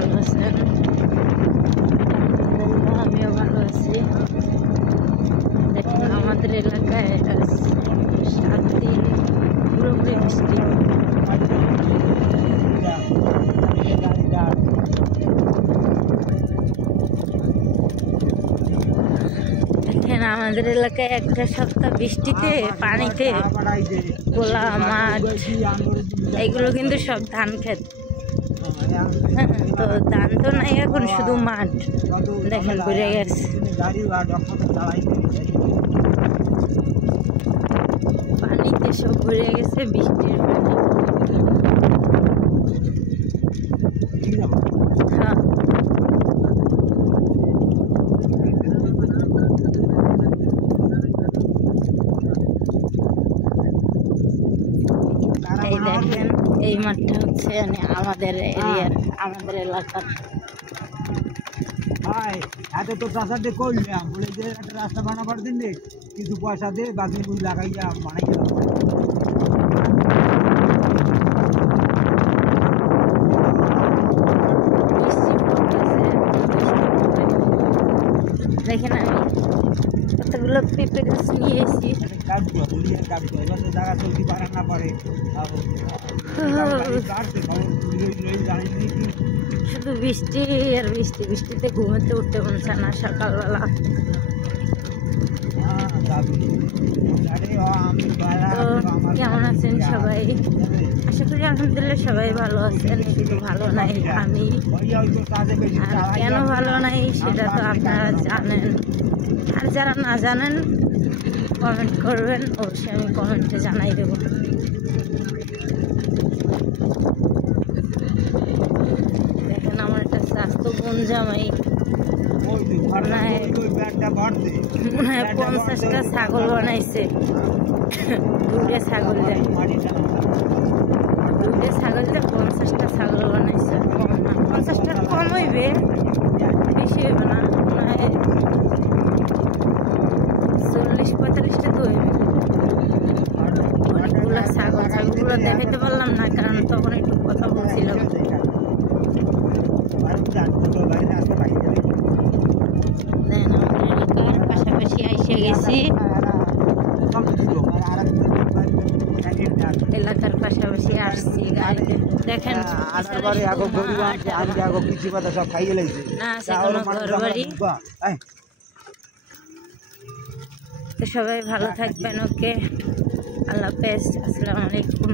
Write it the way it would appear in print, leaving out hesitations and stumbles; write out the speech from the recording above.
ভালো আছেন? আমিও ভালো আছি। দেখুন আমাদের এলাকায় 7 দিন পুরোপুরি বৃষ্টি। দেখেন আমাদের এলাকায় একটা সপ্তাহ বৃষ্টিতে পানিতে গোলা মাঠ এগুলো কিন্তু সব ধান ক্ষেত। তো ধান তো নাই এখন, শুধু মাঠ। দেখেন ঘুরে গেছে, পানিতে সব ঘুরে গেছে বৃষ্টির পানি। হ্যাঁ এই দেখেন এই মাঠটা হচ্ছে আমাদের এরিয়ার, আমাদের এলাকার। এত তো চাষা দিয়ে করলাম, বলে যে একটা রাস্তা বানাবার দিন কিছু পয়সা দিয়ে বাকি লাগাইয়া বানাই গেলাম। দেখেন আমি কতগুলো পেঁপে গাছ নিয়ে এসেছি। জায়গা চলতে পারে না পারে, শুধু বৃষ্টি আর বৃষ্টি, বৃষ্টিতে ঘুমাতে উঠতে মন চায় না সকালবেলা। তো কেমন আছেন সবাই? আশা করি আলহামদুলিল্লাহ সবাই ভালো আছেন। শুধু ভালো নাই আমি, আর কেন ভালো নাই সেটা তো আপনারা জানেন। আর যারা না জানেন কমেন্ট করবেন, অবশ্যই আমি কমেন্টে জানাই দেব। দেখেন আমার একটা স্বাস্থ্য বোন জামাই মনে হয় 50টা ছাগল বানাইছে। দুইটা ছাগল যায়, 50টা ছাগল বানাইছে। 50টার কম হইবে, বেশি হইবে না, মনে হয় 40-45টা তো হইবে। অনেকগুলো ছাগলগুলো দেখাইতে পারলাম না, কারণ তখন একটু কথা বলছিলাম। এলাকার পাশাপাশি আইসে গেছি, এলাকার পাশাপাশি আসছি গাড়িতে। দেখেন না আছে কোনো ঘর বাড়ি। তো সবাই ভালো থাকবেন। ওকে, আল্লাহ হাফেজ, আসসালামু আলাইকুম।